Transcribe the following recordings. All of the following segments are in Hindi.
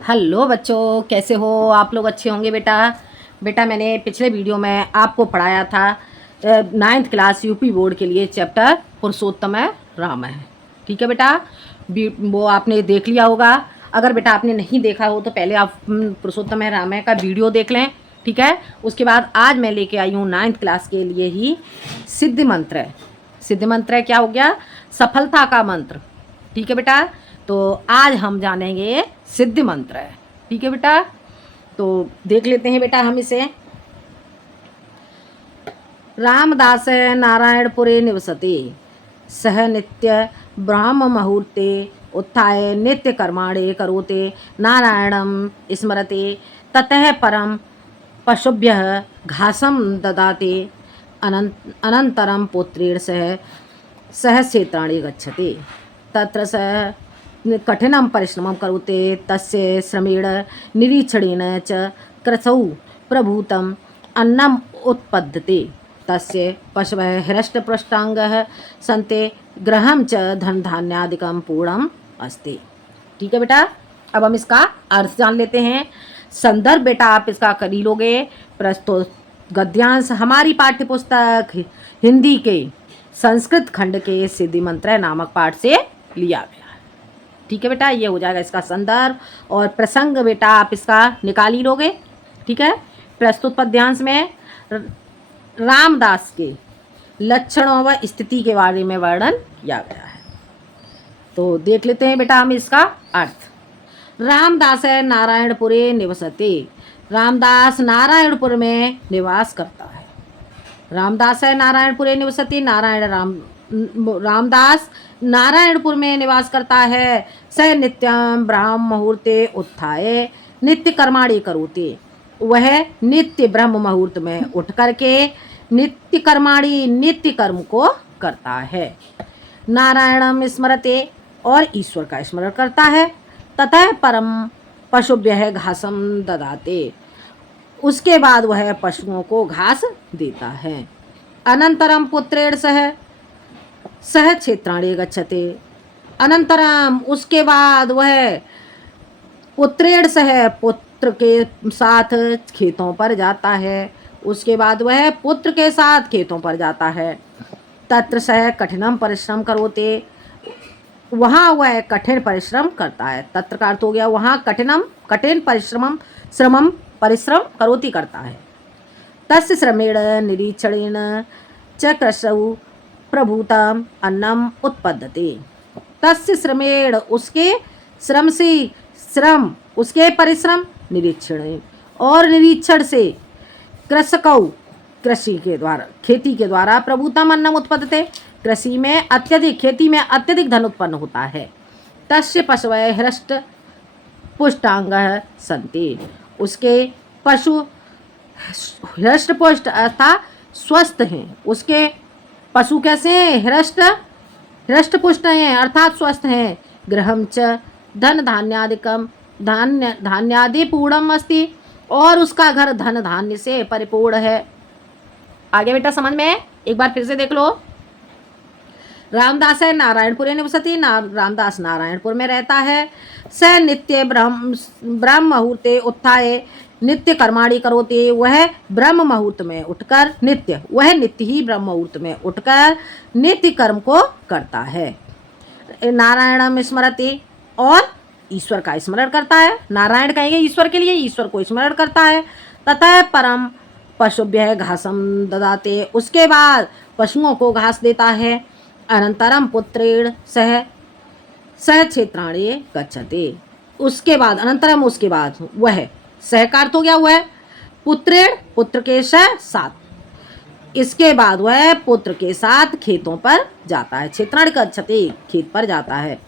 हेलो बच्चों, कैसे हो आप लोग? अच्छे होंगे बेटा। बेटा मैंने पिछले वीडियो में आपको पढ़ाया था 9th क्लास यूपी बोर्ड के लिए चैप्टर पुरुषोत्तम राम है। ठीक है बेटा, वो आपने देख लिया होगा। अगर बेटा आपने नहीं देखा हो तो पहले आप पुरुषोत्तम राम का वीडियो देख लें। ठीक है, उसके बाद आज मैं लेके आई हूँ 9th क्लास के लिए ही सिद्ध मंत्र। सिद्ध मंत्र क्या हो गया? सफलता का मंत्र। ठीक है बेटा, तो आज हम जानेंगे सिद्ध मंत्र है। ठीक है बेटा, तो देख लेते हैं बेटा हम इसे। रामदास नारायणपुरे निवसति, सह नित्य ब्राह्म मुहूर्ते उत्थाय नित्य कर्माणे करोते नारायणं स्मरते ततः परम पशुभ्यः घासं ददाते अनन्तरं पुत्रेण सह सहस्रेत्राणि गच्छति। तत्र सः कठिनं परिश्रमं करोति, तस्य श्रमेण निरीक्षणेन च कृतौ प्रभूतम् अन्नम् उत्पद्यते। तस्य पशवः हृष्टपुष्टाङ्गाः सन्ति, गृहं च धनधान्यादिकं पूर्णम् अस्ति। ठीक है बेटा, अब हम इसका अर्थ जान लेते हैं। संदर्भ बेटा आप इसका कर ही लोगे। प्रस्तुत गद्यांश हमारी पाठ्य पुस्तक हिंदी के संस्कृत खंड के सिद्धि मंत्र नामक पाठ से लिया गया है। ठीक है बेटा, ये हो जाएगा इसका संदर्भ। और प्रसंग बेटा आप इसका निकाल ही लोगे। ठीक है, प्रस्तुत पद्यांश में रामदास के लक्षणों व स्थिति के बारे में वर्णन किया गया है। तो देख लेते हैं बेटा हम इसका अर्थ। रामदास नारायणपुरे निवसते, रामदास नारायणपुर में निवास करता है। रामदास नारायणपुरे निवसति, रामदास नारायणपुर में निवास करता है। स नित्यम ब्राह्म मुहूर्ते उत्थाय नित्य कर्माणि करोति, वह नित्य ब्रह्म मुहूर्त में उठ करके नित्य कर्माणि नित्य कर्म को करता है। नारायणम स्मरते, और ईश्वर का स्मरण करता है। ततः परम पशुभ्यः घासम ददाते, उसके बाद वह पशुओं को घास देता है। अनंतरम पुत्रेण सह सह क्षेत्राणि गच्छते, अनंतरम उसके बाद वह पुत्रेण सह पुत्र के साथ खेतों पर जाता है। उसके बाद वह पुत्र के साथ खेतों पर जाता है। तत्र सह कठिनम परिश्रम करोते, वहाँ वह कठिन परिश्रम करता है। तत्र का अर्थ हो गया वहाँ कठिन परिश्रम करोति करता है। तस्य श्रमेण निरीक्षणेन च कृषौ प्रभूतम अन्नम उत्पद्यते, तस्य श्रमेण उसके श्रम से उसके परिश्रम निरीक्षण और निरीक्षण से कृषकौ कृषि के द्वारा खेती के द्वारा प्रभूतम अन्नम उत्पद्यते, खेती में अत्यधिक धन उत्पन्न होता है। तस्य पशवः हृष्ट पुष्टांगः सन्ति, उसके पशु हृष्ट पुष्ट अर्थात स्वस्थ हैं। उसके पशु कैसे हैं? हृष्ट पुष्ट हैं अर्थात स्वस्थ हैं। गृहं च धन धान्यादिकम धान्यादि पूर्णम अस्ति, और उसका घर धन धान्य से परिपूर्ण है। आगे बेटा समझ में एक बार फिर से देख लो। रामदास है नारायणपुरे निवसति, रामदास नारायणपुर में रहता है। स नित्य ब्रह्म मुहूर्ते उत्थाय नित्य कर्माणि करोति, वह ब्रह्म मुहूर्त में उठकर नित्य ही ब्रह्म मुहूर्त में उठकर नित्य कर्म को करता है। नारायणम स्मरति, और ईश्वर का स्मरण करता है। नारायण कहेंगे ईश्वर के लिए, ईश्वर को स्मरण करता है। ततः परम पशुभ्यः घासम ददाते, उसके बाद पशुओं को घास देता है। अनंतरम पुत्रेण सह क्षेत्राणि गच्छते, उसके बाद अनंतरम उसके बाद वह सहकार तो गया वह पुत्रेण पुत्र के साथ, इसके बाद वह पुत्र के साथ खेतों पर जाता है। क्षेत्राणि गच्छते, खेत पर जाता है।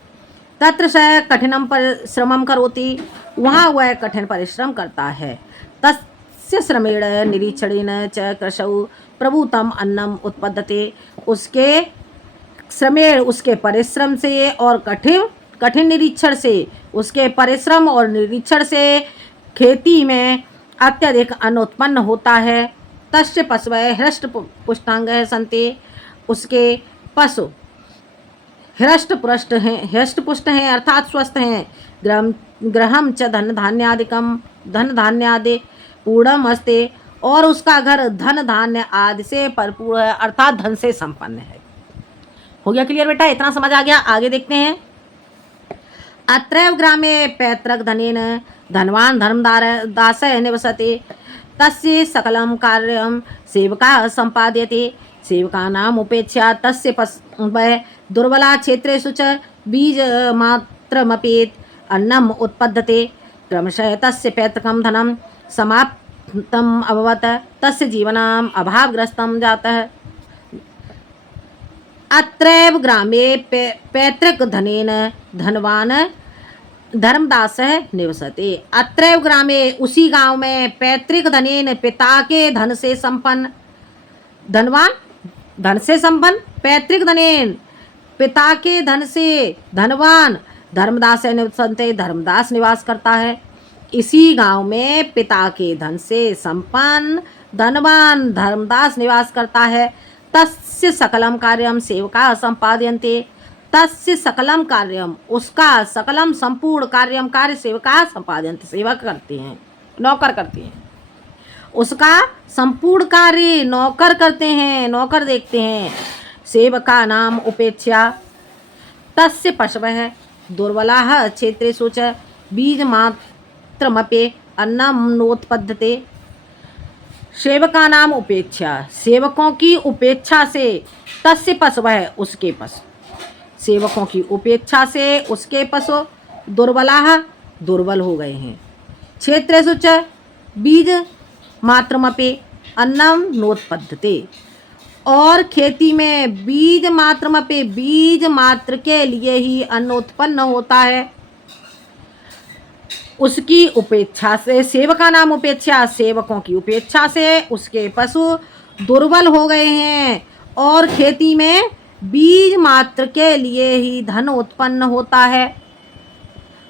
तत्र सह कठिनम परिश्रमं करोति, वहाँ वह कठिन परिश्रम करता है। तस्य श्रमेण निरीक्षणेन च कृषौ प्रभूतम अन्नम उत्पद्यते, उसके श्रमेण उसके परिश्रम से और कठिन निरीक्षण से, उसके परिश्रम और निरीक्षण से खेती में अत्यधिक अन्न उत्पन्न होता है। तस्य पशवः हृष्ट पुष्टांगः सन्ति, उसके पशु हृष्ट पुष्ट हैं अर्थात स्वस्थ हैं। गृहम च धन धान्यादि पूर्णम अस्ते, और उसका घर धन धान्य आदि से भरपूर है, अर्थात धन से संपन्न है। हो गया क्लियर बेटा? इतना समझ आ गया? आगे देखते हैं। अत्रैव ग्रामे पैतृक धनेन धनवान धर्मदास निवसते, तस्य सकलं कार्यं सेवका संपाद्यते, सेवकानाम उपेक्षा तस्य वै दुर्बला क्षेत्रेषु च बीज मात्रमपेत अन्नम उत्पद्यते, क्रमशः तस्य पैतृकं धनं समाप्तम अभवत्, तस्य जीवनम अभावग्रस्तं जातः। अत्रैव ग्रामे पैतृक धनेन धनवान धर्मदास निवसते। अत्रैव ग्रामे, उसी गांव में, पैतृक धनेन पिता के धन से संपन्न, धनवान धन से संपन्न, पैतृक धनेन पिता के धन से धनवान धर्मदास निवसते, धर्मदास निवास करता है। इसी गांव में पिता के धन से संपन्न धनवान धर्मदास निवास करता है। तस्य सकलम कार्यम सेवका संपादयन्ते, तस्य सकलम कार्यम, उसका सकलम संपूर्ण कार्यम कार्य सेवका संपादयन्ते, सेवक करते हैं, नौकर करते हैं। उसका संपूर्ण कार्य नौकर करते हैं, नौकर देखते हैं। सेवका नाम उपेक्षा तस्य पशवः दुर्बलाः क्षेत्रेषु च बीज मात्रमपि अन्नम नोत्पद्यते। सेवका नाम उपेक्षा, सेवकों की उपेक्षा से, तस्य पशवः, उसके पशु, सेवकों की उपेक्षा से उसके पशु दुर्बलाः, दुर्बल हो गए हैं। क्षेत्रेषु च बीज मात्रमपि अन्नम नोत्पद्यते, और खेती में बीज मात्रमपि, बीज मात्र के लिए ही अन्न उत्पन्न होता है। उसकी उपेक्षा से, सेवका नाम उपेक्षा, सेवकों की उपेक्षा से उसके पशु दुर्बल हो गए हैं, और खेती में बीज मात्र के लिए ही धन उत्पन्न होता है।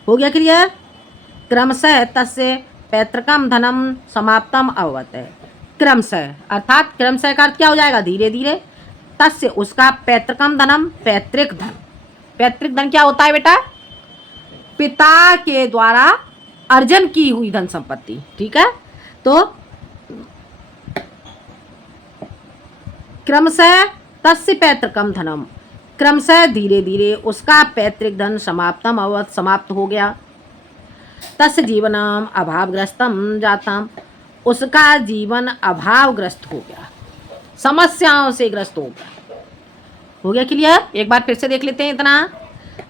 हो गया क्लियर? क्रमशः तस्य पैतृकम धनम समाप्तम अभवत्, क्रमशः, अर्थात क्रमशः का अर्थ क्या हो जाएगा? धीरे धीरे। तस्य, उसका, पैतृकम धनम, पैतृक धन, पैतृक धन क्या होता है बेटा? पिता के द्वारा अर्जन की हुई धन संपत्ति, ठीक है? तो क्रमशः तस्य पैतृकम धनम, क्रमशः धीरे धीरे उसका पैतृक धन समाप्तम अवत, समाप्त हो गया। तस्य जीवनम अभावग्रस्तम जातम, उसका जीवन अभावग्रस्त हो गया, समस्याओं से ग्रस्त हो गया। हो गया क्लियर? एक बार फिर से देख लेते हैं इतना।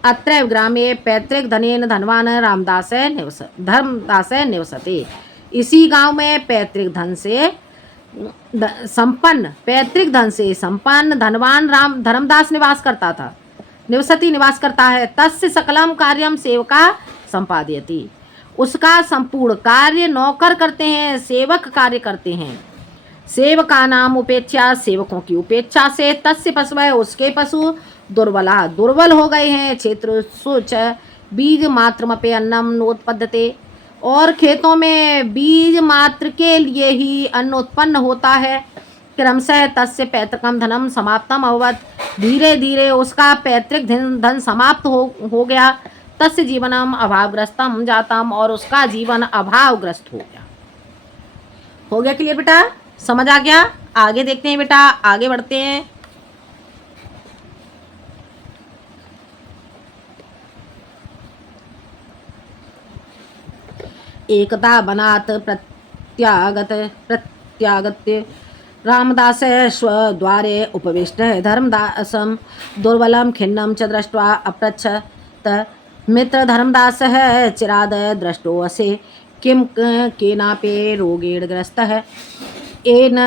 अत्रैव ग्रामे पैतृक धनेन धनवान धर्मदास निवसते, इसी गांव में पैतृक धन से संपन्न, पैतृक धन से संपन्न धनवान धर्मदास निवास करता था, निवसती निवास करता है। तस्य सकलम कार्यम सेवका संपादयति, उसका संपूर्ण कार्य नौकर करते हैं, सेवक कार्य करते हैं। सेवका नाम उपेक्षा, सेवकों की उपेक्षा से, तस्य पशवः, उसके पशु दुर्बला, दुर्बल हो गए हैं। क्षेत्र सुच बीज मात्रमपि अन्नम नोत्पद्यते, और खेतों में बीज मात्र के लिए ही अन्न उत्पन्न होता है। क्रमशः तस्य पैतृकम धनम समाप्तम अभवत्, धीरे धीरे उसका पैतृक धन समाप्त हो गया। तस्य जीवनम अभावग्रस्तम जातम, और उसका जीवन अभावग्रस्त हो गया। हो गया क्लियर बेटा? समझ आ गया? आगे देखते हैं बेटा, आगे बढ़ते हैं। एकदा वनात् प्रत्यागत्य रामदास स्वद्वारे उपविष्टः धर्मदासं दुर्बलं खिन्नं च दृष्ट्वा अपृच्छत्, मित्र धर्मदासः चिराद दृष्टोऽसि किं केनापि रोगेण ग्रस्तः? एन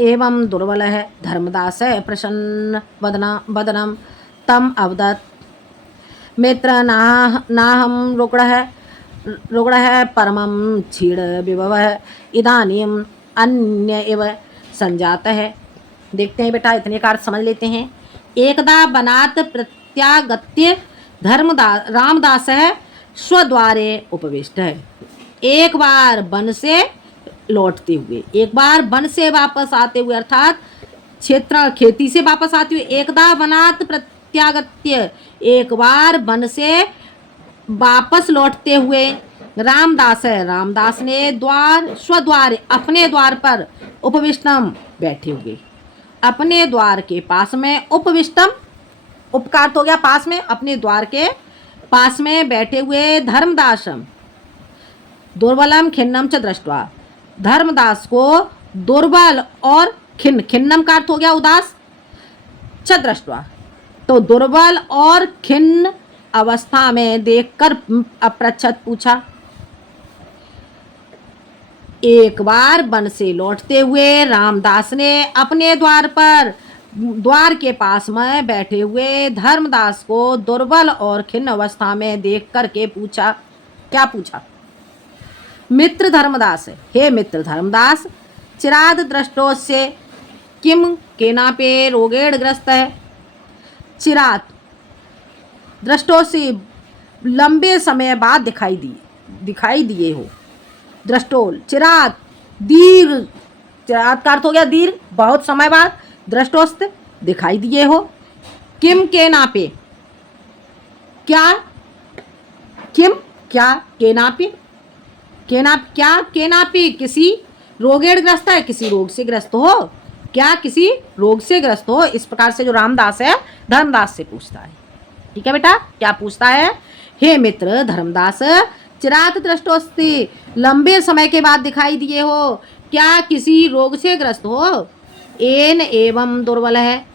एवं दुर्बलः धर्मदासः प्रसन्नवदनं तम् अवदत्, मित्र नाहं रुग्णः परमं क्षीण विभवः इदानीम अन्य एव संजातः। देखते हैं बेटा, इतने कार्य समझ लेते हैं। एकदा वनात् प्रत्यागत्य रामदासः स्वद्वारे उपविष्टः, एक बार वन से लौटते हुए, एक बार वन से वापस आते हुए, अर्थात खेती से वापस आते हुए, एकदा वनात् प्रत्यागत्य, एक बार वन से वापस लौटते हुए रामदास ने स्वद्वार अपने द्वार पर उपविष्टम बैठे हुए, अपने द्वार के पास में उपविष्टम, उपकार तो गया पास में, अपने द्वार के पास में बैठे हुए धर्मदासम दुर्बलम खिन्नम च दृष्टवा, धर्मदास को दुर्बल और खिन्नम का अर्थ हो गया उदास, च दृष्टवा तो दुर्बल और खिन्न अवस्था में देखकर अप्रच्छत पूछा। एक बार वन से लौटते हुए रामदास ने अपने द्वार के पास में बैठे हुए धर्मदास को दुर्बल और खिन्न अवस्था में देख करके पूछा। क्या पूछा? मित्र धर्मदास, हे मित्र धर्मदास, चिराद दृष्टोस्य किम केनापे रोगेण ग्रस्त है। चिराद दृष्टोस्य लंबे समय बाद दिखाई दिए हो। दृष्टोल चिराद दीर्घ, चिराद का अर्थ हो गया दीर्घ, बहुत समय बाद, दृष्टोस्त दिखाई दिए हो। किम के नापे, क्या, किम क्या, के नापे, क्या के नापे किसी रोगेण ग्रस्त है, किसी रोग से ग्रस्त हो क्या, किसी रोग से ग्रस्त हो। इस प्रकार से जो रामदास है धर्मदास से पूछता है। ठीक है बेटा, क्या पूछता है? हे मित्र धर्मदास, चिरात दृष्टोस्ति, लंबे समय के बाद दिखाई दिए हो, क्या किसी रोग से ग्रस्त हो। एन एवं दुर्बल है,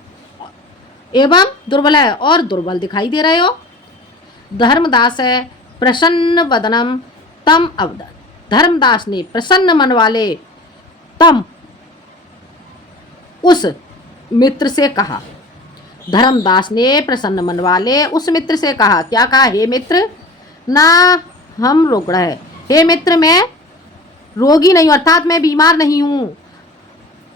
एवं दुर्बल है और दुर्बल दिखाई दे रहे हो। धर्मदास है प्रसन्न वदनम तम अवदत, धर्मदास ने प्रसन्न मन वाले तम उस मित्र से कहा। धर्मदास ने प्रसन्न मन वाले उस मित्र से कहा। क्या कहा? हे मित्र, ना हम रोगड़ है, हे मित्र मैं रोगी नहीं हूँ, अर्थात मैं बीमार नहीं हूँ।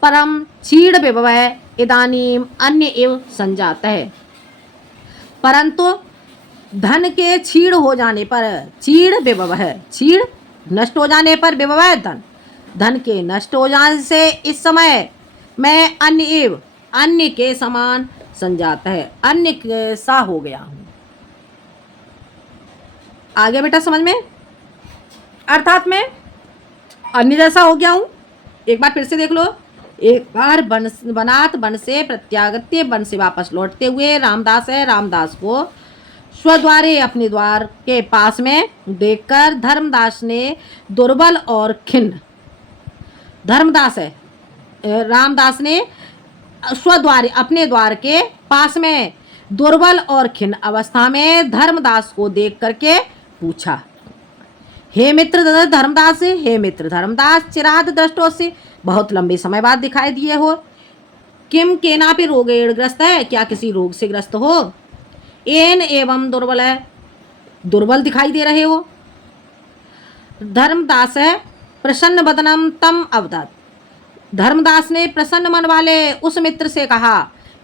परम क्षीण विभवः इदानीम अन्य एव संजात है, परंतु धन के क्षीण हो जाने पर, क्षीण विभवः, क्षीण नष्ट हो जाने पर, विभवः धन, धन के नष्ट हो जाने से इस समय मैं अन्य एव, अन्य के समान संजात है, अन्य के सा हो गया हूँ। आ गया बेटा समझ में? अर्थात मैं अन्य जैसा हो गया हूँ। एक बार फिर से देख लो। एक बार वन से प्रत्यागत्य, वन से वापस लौटते हुए रामदास है, रामदास को स्वद्वारे अपने द्वार के पास में देखकर धर्मदास ने दुर्बल और खिन्न, धर्मदास है रामदास ने स्वद्वारे अपने द्वार के पास में दुर्बल और खिन्न अवस्था में धर्मदास को देख करके पूछा। हे मित्र धर्मदास, हे मित्र धर्मदास, चिराद दृष्टो से, बहुत लंबे समय बाद दिखाई दिए हो। किम केना पे रोगेण ग्रस्त है, क्या किसी रोग से ग्रस्त हो। एन एवं दुर्बल है, दुर्बल दिखाई दे रहे हो। धर्मदास है प्रसन्न वदनम तम अवदत, धर्मदास ने प्रसन्न मन वाले उस मित्र से कहा।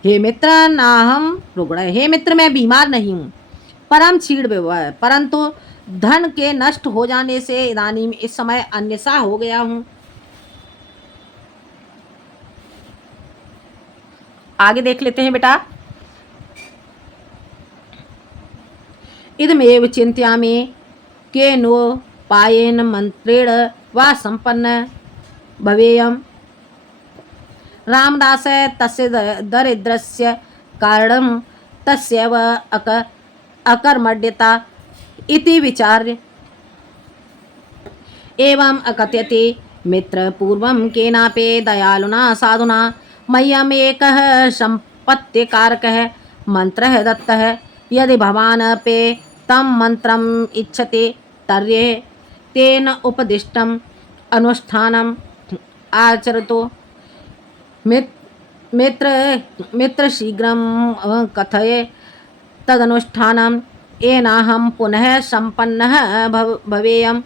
हे मित्र, ना हम रुग्ण, हे मित्र मैं बीमार नहीं हूँ। परम क्षीण विभव, परंतु धन के नष्ट हो जाने से इदानीम इस समय अन्यसा हो गया हूँ। आगे देख लेते हैं बेटा। इदमेव चिंत्यामि केनो पायेन मंत्रेण वा संपन्न भवेयम्। रामदास तस्य दरिद्रस्य कारणं तस्यैव अकर्मण्यता इति विचार्य एवं अकथयति। मित्र पूर्वं केनापि दयालुना साधुना मह्यम् एकः सम्पत्तिकारकः मन्त्रः दत्तः। यदि भवान् अपि तं मन्त्रम् इच्छति तर्हि तेन उपदिष्टम् अनुष्ठानम् आचरतु। मित्र शीघ्रं कथय तदनुष्ठानम् येनाहं पुनः संपन्नः भवेयम्।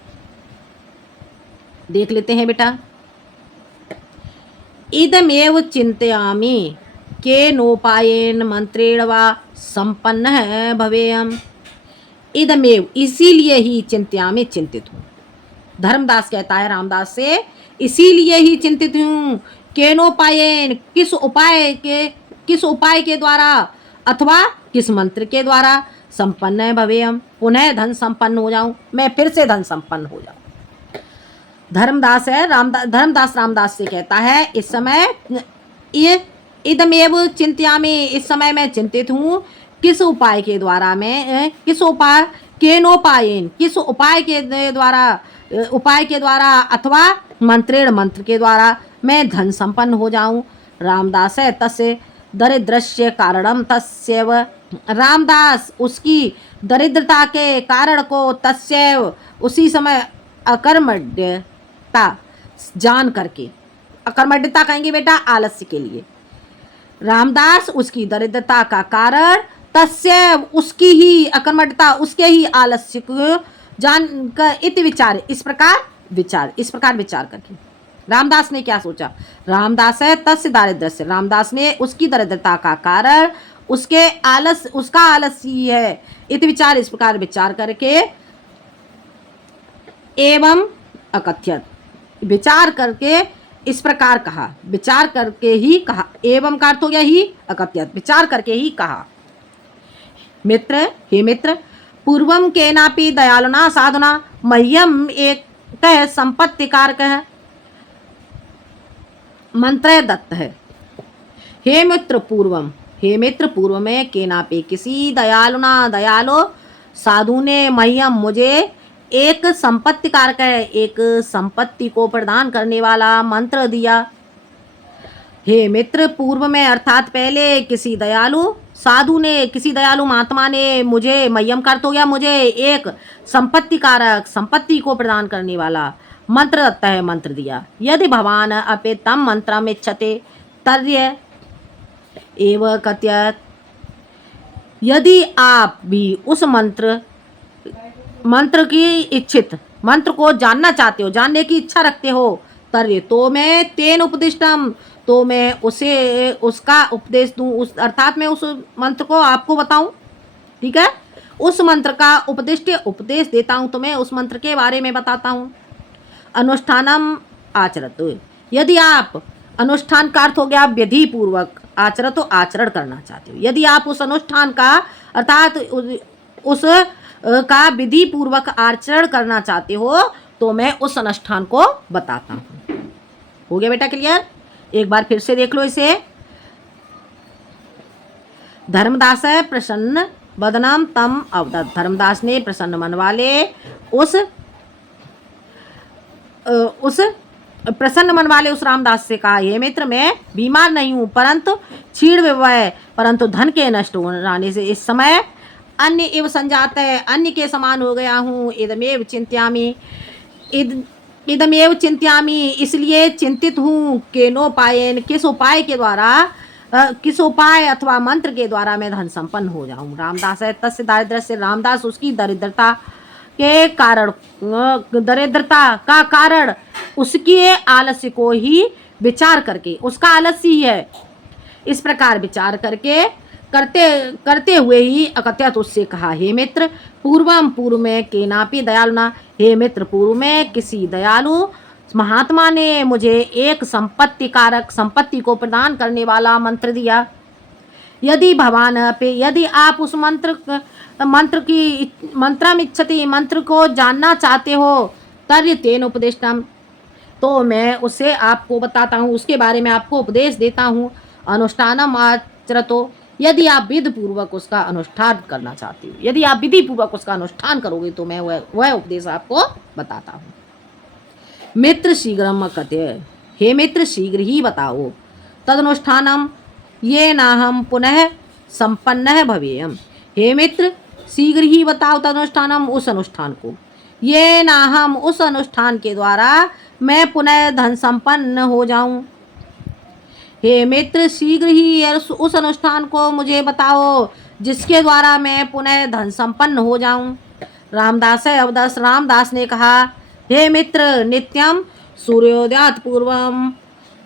देख लेते हैं बेटा। इदमेव चिंतयामि केनोपायेन मंत्रेण वा संपन्नः भवेयम्। इदमेव, इसीलिए ही, चिंतयामि चिंतित हूँ। धर्मदास कहता है रामदास से, इसीलिए ही चिंतित हूँ। केनोपायेन, किस उपाय के द्वारा, अथवा किस मंत्र के द्वारा, संपन्न भवेयम, पुनः धन संपन्न हो जाऊं, मैं फिर से धन संपन्न हो जाऊं। धर्मदास है धर्मदास रामदास से कहता है, इस समय ये इदमेव चिंत्यामि, इस समय मैं चिंतित हूँ, किस उपाय के द्वारा मैं किस उपाय केनोपायेन, किस उपाय के द्वारा अथवा मंत्र के द्वारा मैं धन संपन्न हो जाऊं। रामदास है तस्य दरिद्रस्य कारणम तस्यैव, रामदास उसकी दरिद्रता के कारण को तस्यैव उसी समय अकर्मण्यता जान करके, अकर्मण्यता कहेंगे बेटा आलस्य के लिए, रामदास उसकी दरिद्रता का कारण तस्यैव उसकी ही अकर्मण्यता उसके ही आलस्य को जान कर इति विचार, इस प्रकार विचार करके रामदास ने क्या सोचा। रामदास है तस्य दारिद्र्य से, रामदास ने उसकी दरिद्रता का कारण उसका आलस्य ही है, इति विचार, इस प्रकार विचार करके एवं अकथ्यत, विचार करके इस प्रकार कहा, विचार करके ही कहा, एवं का अर्थ हो गया ही, अकथ्यत विचार करके ही कहा। मित्र, हे मित्र, पूर्वम केनापि दयालुना साधुना मह्यम एक संपत्ति कारक है, मंत्र दत्त है। हे मित्र पूर्व में केनापि किसी दयालु साधु ने मह्यम मुझे एक संपत्ति कारक है, एक संपत्ति को प्रदान करने वाला मंत्र दिया। हे मित्र, पूर्व में अर्थात पहले किसी दयालु साधु ने, किसी दयालु महात्मा ने मुझे, मह्यम का अर्थ हो गया मुझे, एक संपत्ति कारक, संपत्ति को प्रदान करने वाला मंत्र दत्ता है, मंत्र दिया। यदि भवान अपि तम मंत्रम इच्छते तर्य एव कथयत, यदि आप भी उस मंत्र की इच्छित, मंत्र को जानना चाहते हो, जानने की इच्छा रखते हो, तर्य तो मैं तेन उपदिष्टम, तो मैं उसे उसका उपदेश दूं, उस अर्थात मैं उस मंत्र को आपको बताऊं, ठीक है, उस मंत्र का उपदेश देता हूं, तो मैं उस मंत्र के बारे में बताता हूं। अनुष्ठानम आचरत, यदि आप, अनुष्ठान का अर्थ हो गया विधि पूर्वक, आचरत तो आचरण करना चाहते हो, यदि आप उस अनुष्ठान का अर्थात उस का विधि पूर्वक आचरण करना चाहते हो, तो मैं उस अनुष्ठान को बताता हूँ। हो गया बेटा क्लियर? एक बार फिर से देख लो इसे। धर्मदास है प्रसन्न बदनाम तम अवदत, धर्मदास ने प्रसन्न मन वाले प्रसन्न मन वाले उस रामदास से कहा, हे मित्र, मैं बीमार नहीं हूँ, परंतु क्षीण व्यवय, परंतु धन के नष्ट होने से इस समय अन्य इव संजात है, अन्य के समान हो गया हूँ। इदमेव चिंत्यामि, इसलिए चिंतित हूँ। केनोपायेन, किस उपाय अथवा मंत्र के द्वारा मैं धन संपन्न हो जाऊँ। रामदास है तस्य दारिद्र्य से, रामदास उसकी दरिद्रता का कारण उसके आलस्य को ही विचार करके, उसका आलस्य ही है, इस प्रकार विचार करके करते हुए ही अकथ्यत उससे कहा, हे मित्र, पूर्व में केनापि दयालुना, हे मित्र, पूर्व में किसी दयालु महात्मा ने मुझे एक संपत्ति कारक, संपत्ति को प्रदान करने वाला मंत्र दिया। यदि भवान पे, यदि आप उस मंत्रम इच्छति, मंत्र को जानना चाहते हो, तर्य तेन उपदेष्टम, तो मैं उसे आपको बताता हूँ, उसके बारे में आपको उपदेश देता हूँ। अनुष्ठानम आचरतो, यदि आप विधि पूर्वक उसका अनुष्ठान करना चाहते हो, यदि आप विधि पूर्वक उसका अनुष्ठान करोगे, तो मैं वह उपदेश आपको बताता हूँ। मित्र शीघ्रम कथय, हे मित्र, शीघ्र ही बताओ। तदनुष्ठानम ये नाहम पुनः संपन्न भवेयम, हे मित्र, शीघ्र ही बताओ तदनुष्ठानम, उस अनुष्ठान को, ये नाहम, उस अनुष्ठान के द्वारा मैं पुनः धन संपन्न हो जाऊं। हे मित्र, शीघ्र ही उस अनुष्ठान को मुझे बताओ जिसके द्वारा मैं पुनः धन संपन्न हो जाऊं। रामदास है अवदस, रामदास ने कहा, हे मित्र, नित्यम सूर्योदयात पूर्वम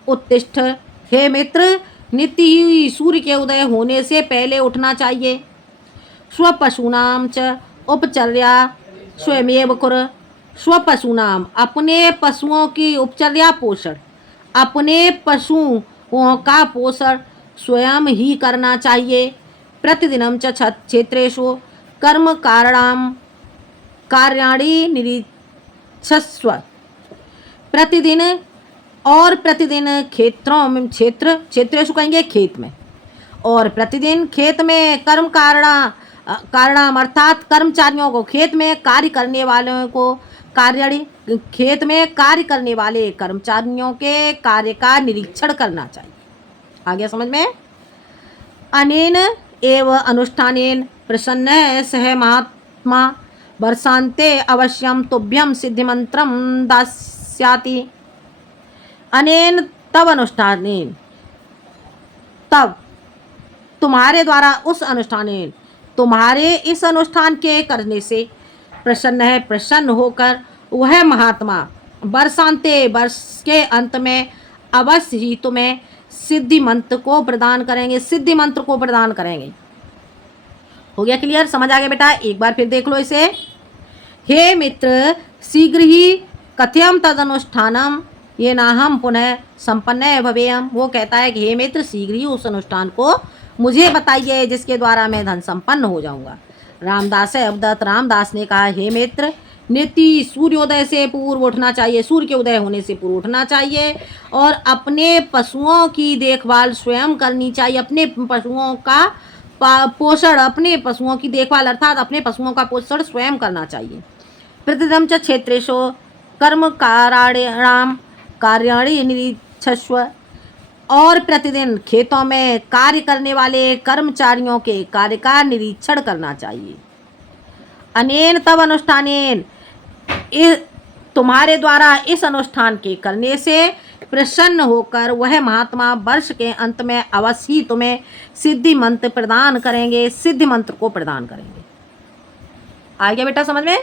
उत्तिष्ठ, हे मित्र, नित्य ही सूर्य के उदय होने से पहले उठना चाहिए। स्वपशूनाम च उपचर्या स्वयमेव कुर, स्वपशूनाम, अपने पशुओं की उपचर्या पोषण, अपने पशुओं का पोषण स्वयं ही करना चाहिए। प्रतिदिनम च क्षेत्रेषु, कर्म कारणाम कार्याणि निरीक्षस्व। प्रतिदिन क्षेत्रों में क्षेत्रेषु कहेंगे खेत में, और प्रतिदिन खेत में कारणाम अर्थात कर्मचारियों को, खेत में कार्य करने वालों को, खेत में कार्य करने वाले कर्मचारियों के कार्य का निरीक्षण करना चाहिए। आ गया समझ में? अनेन एव अनुष्ठानेन प्रसन्न सह महात्मा वर्षांते अवश्यम तुभ्यम सिद्धिमंत्रम दास्याति। अनेन तब अनुष्ठानेन, तब तुम्हारे द्वारा उस अनुष्ठानेन, तुम्हारे इस अनुष्ठान के करने से प्रसन्न होकर वह महात्मा वर्षांते, वर्ष के अंत में अवश्य ही तुम्हें सिद्धि मंत्र को प्रदान करेंगे, सिद्धि मंत्र को प्रदान करेंगे। हो गया क्लियर? समझ आ गया बेटा? एक बार फिर देख लो इसे। हे मित्र, शीघ्र ही कथयम तदनुष्ठानम ये ना हम पुनः संपन्न भवेयम। वो कहता है कि हे मित्र, शीघ्र ही उस अनुष्ठान को मुझे बताइए जिसके द्वारा मैं धन संपन्न हो जाऊंगा। रामदास है अवदत्त रामदास ने कहा, हे मित्र, नित्य सूर्योदय से पूर्व उठना चाहिए, सूर्य के उदय होने से पूर्व उठना चाहिए, और अपने पशुओं की देखभाल स्वयं करनी चाहिए। अपने पशुओं का पोषण, अपने पशुओं की देखभाल अर्थात अपने पशुओं का पोषण स्वयं करना चाहिए। प्रतिदिनं च क्षेत्रेषु कर्म कारणाम कार्याणि निरीक्षस्व। और प्रतिदिन खेतों में कार्य करने वाले कर्मचारियों के कार्य का निरीक्षण करना चाहिए। अनेन तब अनुष्ठानेन, तुम्हारे द्वारा इस अनुष्ठान के करने से प्रसन्न होकर वह महात्मा वर्ष के अंत में अवश्य ही तुम्हें सिद्धि मंत्र प्रदान करेंगे, सिद्धि मंत्र को प्रदान करेंगे। आ गया बेटा समझ में?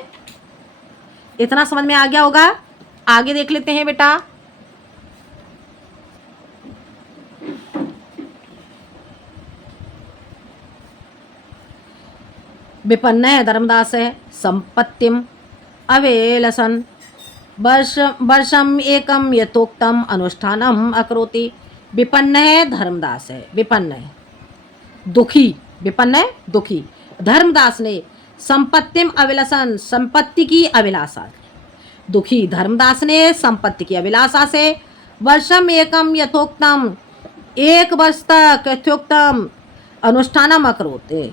इतना समझ में आ गया होगा? आगे देख लेते हैं बेटा। विपन्न धर्मदास है संपत्तिम अवेलसन वर्षम एकम यथोक्तम अनुष्ठानम अकरोति। विपन्न है धर्मदास है, विपन्न है दुखी, विपन्न है दुखी। धर्मदास ने संपत्तिम अभिलषण, संपत्ति की अभिलाषा, दुखी धर्मदास ने संपत्ति की अभिलाषा से वर्षम एकम यथोक्तम, एक वर्ष तक यथोक्तम अनुष्ठानम अकरोते,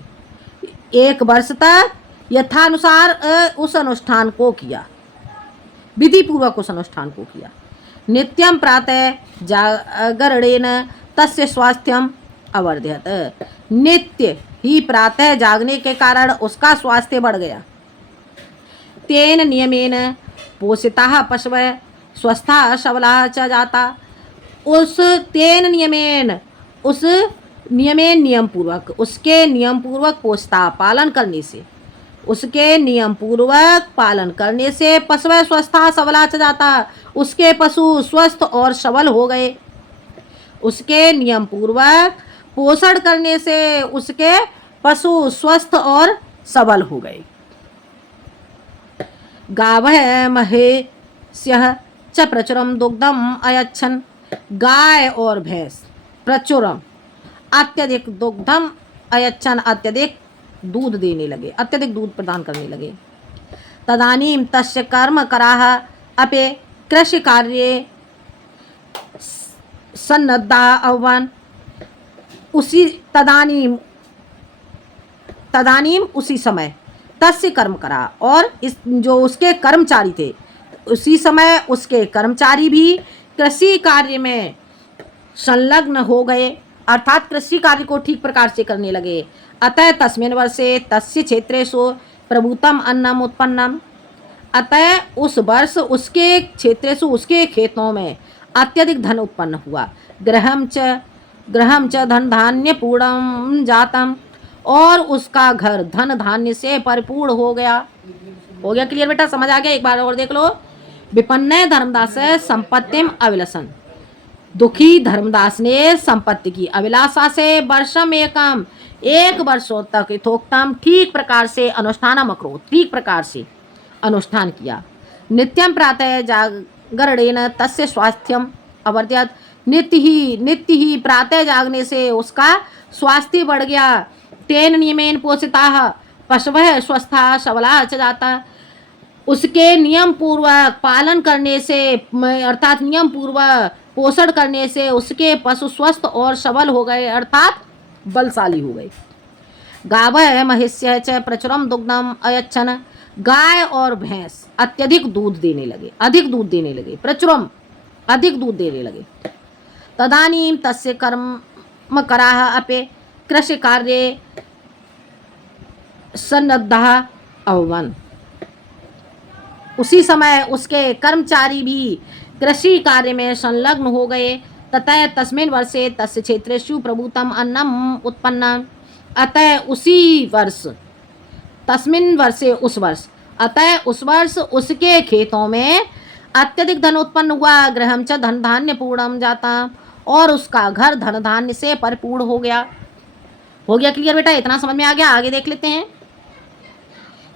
एक वर्ष तक यथानुसार उस अनुष्ठान को किया, विधि पूर्वक उस अनुष्ठान को किया। नित्यम प्रातः जागरणेन तस्य स्वास्थ्यम अवर्धयत। नित्य ही प्रातः जागने के कारण उसका स्वास्थ्य बढ़ गया। तेन नियमेन पोषिताः पशवः स्वस्था सबला च जाता। उस तेन नियमेन, उस नियमेन नियम पूर्वक, उसके नियम पूर्वक पोषता पालन करने से, उसके नियम पूर्वक पालन करने से पशवः स्वस्था सबला च जाता, उसके पशु स्वस्थ और सबल हो गए। उसके नियम पूर्वक पोषण करने से उसके पशु स्वस्थ और सबल हो गए। गावः महेस्यः च प्रचुरम दुग्धम अयच्छन्। गाय और भैंस प्रचुरम अत्यधिक दुग्धम अयच्छन्, अत्यधिक दूध देने लगे, अत्यधिक दूध प्रदान करने लगे। तदानीं तस्य कर्म कराः अपि कृषि कार्ये सन्नद्धा अभवन्। उसी तदानीम उसी समय तस्य कर्म करा, और इस जो उसके कर्मचारी थे उसी समय उसके कर्मचारी भी कृषि कार्य में संलग्न हो गए, अर्थात कृषि कार्य को ठीक प्रकार से करने लगे। अतः तस्मिन् वर्षे तस्य क्षेत्रेषु प्रभुतम अन्नम उत्पन्नम। अतः उस वर्ष उसके क्षेत्रेषु, उसके खेतों में अत्यधिक धन उत्पन्न हुआ। गृहम च धन धान्य पूर्णम जातम। और उसका घर धन धान्य से परिपूर्ण हो गया। हो गया क्लियर बेटा? समझ आ गया? एक बार और देख लो। विपन्न धर्मदास संपत्तिम अभिलषण। दुखी धर्मदास ने संपत्ति की अभिलाषा से वर्षम एकम, एक वर्षों तक यथोक्तम ठीक प्रकार से अनुष्ठानम अकरोत्, ठीक प्रकार से अनुष्ठान किया। नित्यम प्रातः जागरणेन तस्य स्वास्थ्यम अवर्धयत्। नित्य ही प्रातः जागने से उसका स्वास्थ्य बढ़ गया। तेन नियमेन पोषिताः पशवः स्वस्था सबला च जाता। उसके नियम पूर्वक पालन करने से अर्थात नियम पूर्वक पोषण करने से उसके पशु स्वस्थ और सबल हो गए अर्थात बलशाली हो गए। गावः महिष्य च प्रचुरम दुग्धम अयच्छन। गाय और भैंस अत्यधिक दूध देने लगे, अधिक दूध देने लगे, प्रचुरम अधिक दूध देने लगे। तदानीं तस्य कर्म कराः अपि कृषि कार्ये सन्नद्धाः अभवन्। उसी समय उसके कर्मचारी भी कृषि कार्य में संलग्न हो गए। ततः तस्मिन् वर्षे तस्य क्षेत्रेषु प्रभुतम अन्नम उत्पन्नम्। अतः उसी वर्ष, तस्मिन् वर्षे उस वर्ष, अतः उस वर्ष उसके खेतों में अत्यधिक धन उत्पन्न हुआ। गृहं च धन धान्य पूर्णम जाता। और उसका घर धन धान्य से परिपूर्ण हो गया। हो गया क्लियर बेटा? इतना समझ में आ गया? आगे देख लेते हैं।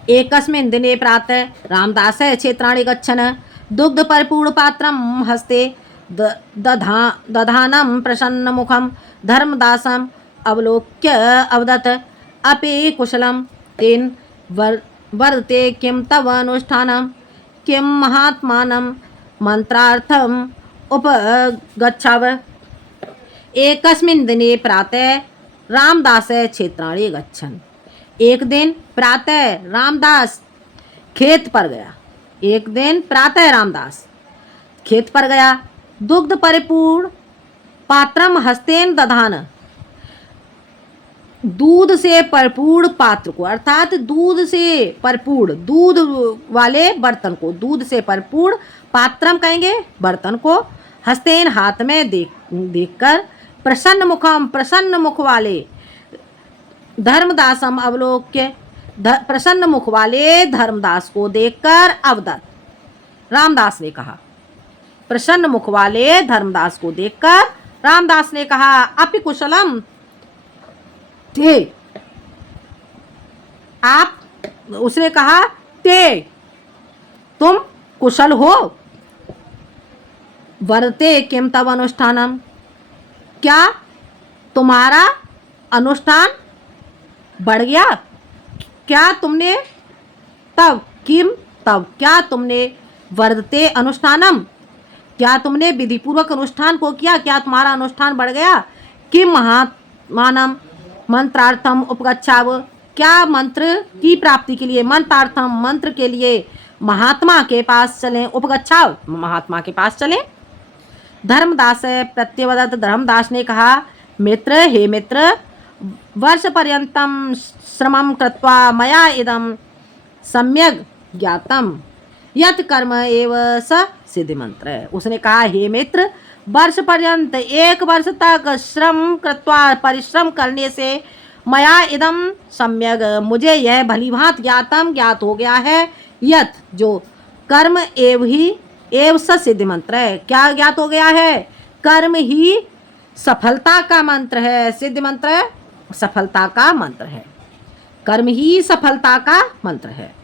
एकस्मिन् दिने प्रातः रामदासः क्षेत्राणि गच्छन् दुग्ध परिपूर्ण पात्रं हस्ते दधानं प्रसन्नमुखं धर्मदासम् अवलोक्य अवदत् अपि कुशलं तेन वर्धते किं तव अनुष्ठानं किं महात्मानं मंत्रार्थम उपगच्छाव। एकस्मिन् दिने प्रातः रामदासः क्षेत्राणि गच्छन्। एक दिन प्रातः रामदास खेत पर गया। एक दिन प्रातः रामदास खेत पर गया। दुग्ध परिपूर्ण पात्रम हस्तेन दधान। दूध से परिपूर्ण पात्र को अर्थात दूध से परिपूर्ण दूध वाले बर्तन को, दूध से परिपूर्ण पात्रम कहेंगे बर्तन को, हस्तेन हाथ में देखकर प्रसन्न मुखम प्रसन्न मुख वाले धर्मदासम अवलोक्य प्रसन्न मुख वाले धर्मदास को देखकर अवदत्त रामदास ने कहा। प्रसन्न मुख वाले धर्मदास को देखकर रामदास ने कहा अपि कुशलम ते। आप, उसने कहा ते तुम कुशल हो। वर्ते किम तव अनुष्ठानम। क्या तुम्हारा अनुष्ठान बढ़ गया? क्या तुमने तब किम तब क्या तुमने वर्धते अनुष्ठानम, क्या तुमने विधि पूर्वक अनुष्ठान को किया? क्या तुम्हारा अनुष्ठान बढ़ गया? किम महात्मानम मंत्रार्थम उपगच्छाव। क्या मंत्र की प्राप्ति के लिए, मंत्रार्थम मंत्र के लिए महात्मा के पास चलें। उपगच्छाव महात्मा के पास चलें। धर्मदास प्रत्यवदत। धर्मदास ने कहा मित्र, हे मित्र, वर्ष पर्यंतम श्रमं कृत्वा मया इदं सम्यक ज्ञातम यत कर्म एव स सिद्धि मंत्र। उसने कहा हे मित्र, वर्ष पर्यंत, एक वर्ष तक श्रम कृत्वा परिश्रम करने से मया इदम सम्यक, मुझे यह भली भांति ज्ञात हो गया है, यत जो कर्म एव ही एव स सिद्धि मंत्र है। क्या ज्ञात हो गया है? कर्म ही सफलता का मंत्र है। सिद्धि मंत्र सफलता का मंत्र है। कर्म ही सफलता का मंत्र है।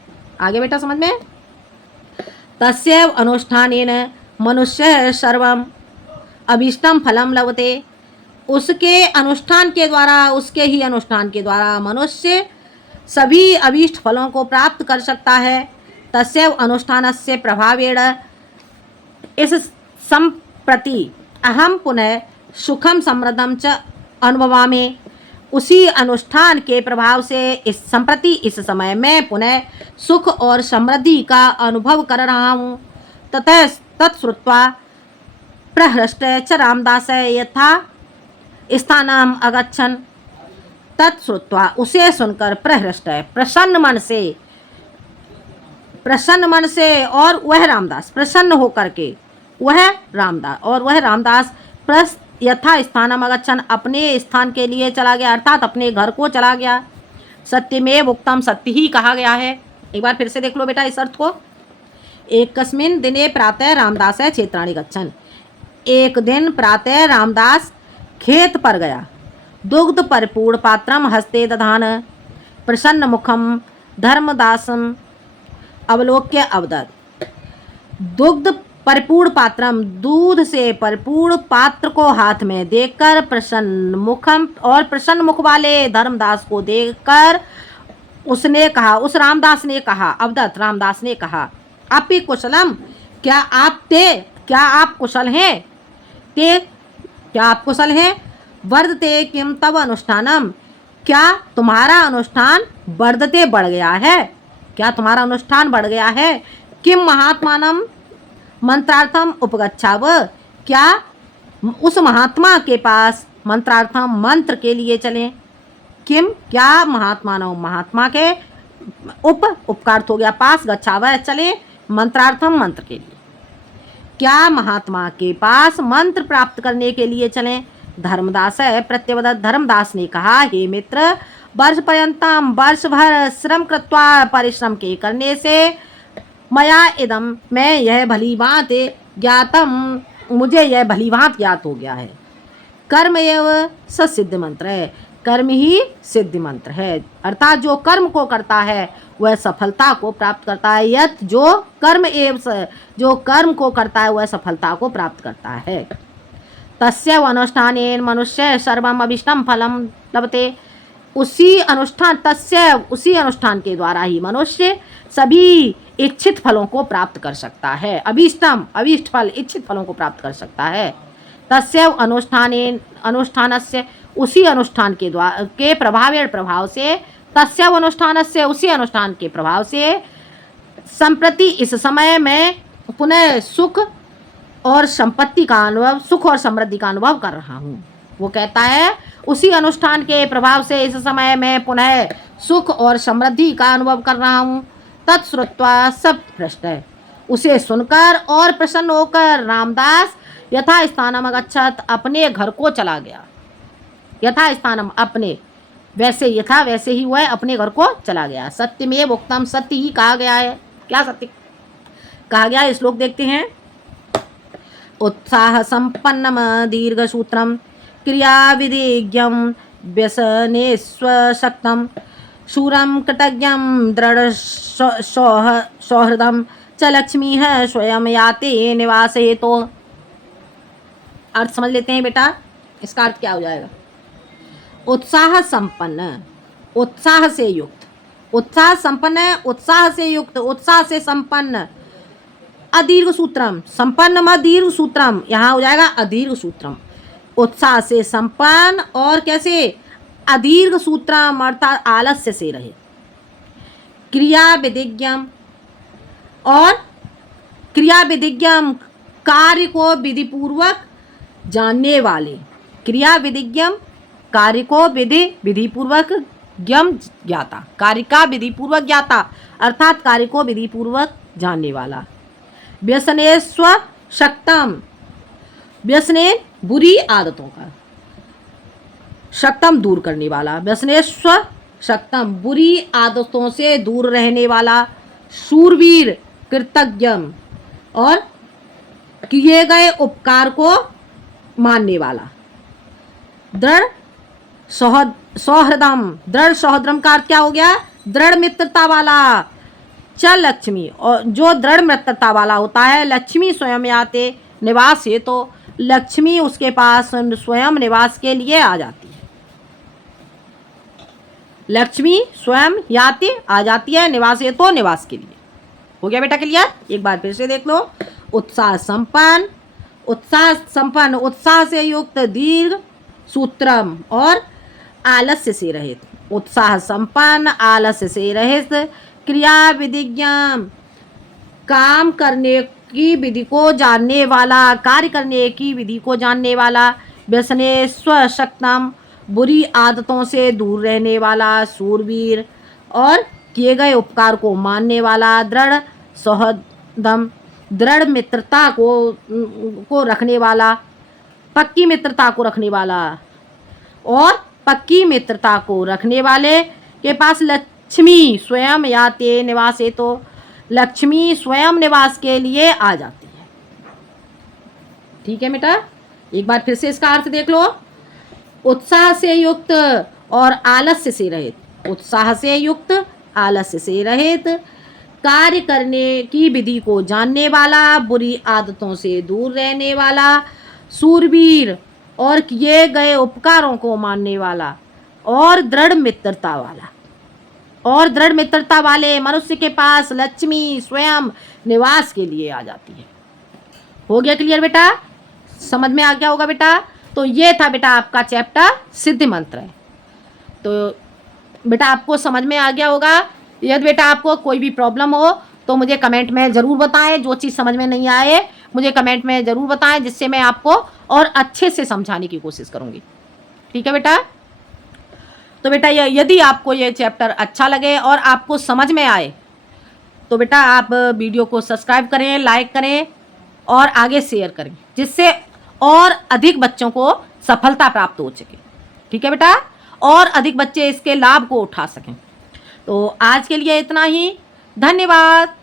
आगे बेटा समझ में। तस्यैव अनुष्ठानेन मनुष्य सर्वम अभीष्टम फलम लभते। उसके अनुष्ठान के द्वारा, उसके ही अनुष्ठान के द्वारा मनुष्य सभी अभीष्ट फलों को प्राप्त कर सकता है। तस्यैव अनुष्ठानस्य प्रभावेण इस संप्रति अहम पुनः सुखम समृद्धम च अनुभवामि। उसी अनुष्ठान के प्रभाव से इस संप्रति, इस समय में पुनः सुख और समृद्धि का अनुभव कर रहा हूँ। ततः तत्श्रुत्वा प्रहृष्ट च रामदास यथा स्थानम अगच्छन्। तत्श्रुत्वा उसे सुनकर प्रहृष्ट प्रसन्न मन से और वह रामदास प्रसन्न होकर के वह रामदास यथा स्थानम अगच्छन् अपने स्थान के लिए चला गया, अर्थात अपने घर को चला गया। सत्यमेव उक्तम, सत्य ही कहा गया है। एक बार फिर से देख लो बेटा इस अर्थ को। एकस्मिन् दिने प्रातः रामदास क्षेत्राणि गच्छन्। एक दिन प्रातः रामदास खेत पर गया। दुग्ध परिपूर्ण पात्रम हस्ते दधान प्रसन्न मुखम धर्मदासम अवलोक्य अवदत्। दुग्ध परिपूर्ण पात्रम, दूध से परिपूर्ण पात्र को हाथ में देखकर प्रसन्न मुख वाले धर्मदास को देखकर उसने कहा, उस रामदास ने कहा, अवदत्त रामदास ने कहा, अपि कुशलम, क्या आप कुशल हैं? ते, क्या आप कुशल हैं? वर्धते किम तव अनुष्ठानम, क्या तुम्हारा अनुष्ठान वर्धते बढ़ गया है? क्या तुम्हारा अनुष्ठान बढ़ गया है? किम महात्मानम मंत्रार्थम उपगच्छाव, क्या उस महात्मा के पास मंत्रार्थम मंत्र के लिए चलें? किम, क्या महात्मानव, महात्मा के उपकार हो गया पास, गच्छाव चले, मंत्रार्थम मंत्र के लिए, क्या महात्मा के पास मंत्र प्राप्त करने के लिए चलें? धर्मदास है प्रत्यवदत, धर्मदास ने कहा, हे मित्र, वर्ष पर्यंतम, वर्ष भर श्रम कृत्वा, परिश्रम के करने से, मया इदम, मैं यह भली भांत ज्ञातम, मुझे यह भली भांत ज्ञात हो गया है, कर्म एवं ससिद्ध मंत्र है, कर्म ही सिद्ध मंत्र है, अर्थात जो कर्म को करता है वह सफलता को प्राप्त करता है। यत, जो कर्म को करता है वह सफलता को प्राप्त करता है। तस्य अनुष्ठानेन मनुष्य सर्वम अभीष्टम फलम लभते, उसी अनुष्ठान के द्वारा ही मनुष्य सभी इच्छित फलों को प्राप्त कर सकता है। अभीष्ट फल, इच्छित फलों को प्राप्त कर सकता है। तस्य अनुष्ठानस्य, उसी अनुष्ठान के प्रभाव से, तस्य अनुष्ठानस्य, उसी अनुष्ठान के प्रभाव से, संप्रति, इस समय में, पुनः सुख और संपत्ति का अनुभव, सुख और समृद्धि का अनुभव कर रहा हूँ। वो कहता है उसी अनुष्ठान के प्रभाव से इस समय में पुनः सुख और समृद्धि का अनुभव कर रहा हूँ। तत्श्रुत्वा, सब भ्रष्ट है, उसे सुनकर और प्रसन्न होकर रामदास यथा स्थानम अगच्छत, अपने घर को चला गया। यथा स्थानम, अपने, वैसे ही वह अपने घर को चला गया। सत्यमेव उक्तम, सत्य ही कहा गया है। क्या सत्य कहा गया है? श्लोक देखते हैं। उत्साह संपन्नम दीर्घ सूत्रम क्रिया विधिज्ञम व्यसनेस्वशक्तम शूरम कृतज्ञम दृढ़ सौहृदम च लक्ष्मी है स्वयं याते निवास हेतु। तो अर्थ समझ लेते हैं बेटा, इसका अर्थ क्या हो जाएगा? उत्साह संपन्न, उत्साह से युक्त, उत्साह संपन्न है, उत्साह से युक्त, उत्साह से संपन्न, अदीर्घ सूत्रम, संपन्न म दीर्घ सूत्रम, यहाँ हो जाएगा अदीर्घ सूत्रम। उत्साह से संपन्न और कैसे? अदीर्घ सूत्रम, अर्थात आलस्य से रहे। क्रिया विधिज्ञम, और क्रिया विधिज्ञम, कार्य को विधिपूर्वक जानने वाले। क्रिया विधिज्ञम, कार्य को विधिपूर्वक, ज्ञम ज्ञाता, कार्य का विधिपूर्वक ज्ञाता, अर्थात कार्य को विधिपूर्वक जानने वाला। व्यसनेस्व शक्तम, व्यसने बुरी आदतों का, शक्तम दूर करने वाला, व्यसनेस्व शक्तम बुरी आदतों से दूर रहने वाला। शूरवीर, कृतज्ञम, और किए गए उपकार को मानने वाला। दृढ़ सौहृदम, दृढ़ सौहृदम का अर्थ क्या हो गया? दृढ़ मित्रता वाला। च लक्ष्मी, और जो दृढ़ मित्रता वाला होता है, लक्ष्मी स्वयं आते निवास है, तो लक्ष्मी उसके पास स्वयं निवास के लिए आ जाती है। लक्ष्मी स्वयं याति आ जाती है, निवास है तो निवास के लिए। हो गया बेटा क्लियर? एक बार फिर से देख लो। उत्साह संपन्न, उत्साह से युक्त, दीर्घ सूत्रम, और आलस्य से रहित। उत्साह संपन्न, आलस्य से रहित, क्रिया विधिज्ञम, काम करने की विधि को जानने वाला, कार्य करने की विधि को जानने वाला। व्यसने स्वशक्तम, बुरी आदतों से दूर रहने वाला। शूरवीर, और किए गए उपकार को मानने वाला। दृढ़ सौहृदम, दृढ़ मित्रता को रखने वाला, पक्की मित्रता को रखने वाला। और पक्की मित्रता को रखने वाले के पास लक्ष्मी स्वयं याते निवासे, तो लक्ष्मी स्वयं निवास के लिए आ जाती है। ठीक है बेटा, एक बार फिर से इसका अर्थ देख लो। उत्साह से युक्त और आलस्य से रहित। उत्साह से युक्त, आलस्य से रहित, कार्य करने की विधि को जानने वाला, बुरी आदतों से दूर रहने वाला। शूरवीर, और किए गए उपकारों को मानने वाला। और दृढ़ मित्रता वाला। और दृढ़ मित्रता वाले मनुष्य के पास लक्ष्मी स्वयं निवास के लिए आ जाती है। हो गया क्लियर बेटा? समझ में आ गया होगा बेटा? तो ये था बेटा आपका चैप्टर सिद्धि मंत्र है। तो बेटा आपको समझ में आ गया होगा। यदि बेटा आपको कोई भी प्रॉब्लम हो तो मुझे कमेंट में ज़रूर बताएं। जो चीज़ समझ में नहीं आए मुझे कमेंट में ज़रूर बताएं, जिससे मैं आपको और अच्छे से समझाने की कोशिश करूँगी। ठीक है बेटा? तो बेटा यदि आपको ये चैप्टर अच्छा लगे और आपको समझ में आए तो बेटा आप वीडियो को सब्सक्राइब करें, लाइक करें और आगे शेयर करें, जिससे और अधिक बच्चों को सफलता प्राप्त हो सके। ठीक है बेटा? और अधिक बच्चे इसके लाभ को उठा सकें। तो आज के लिए इतना ही। धन्यवाद।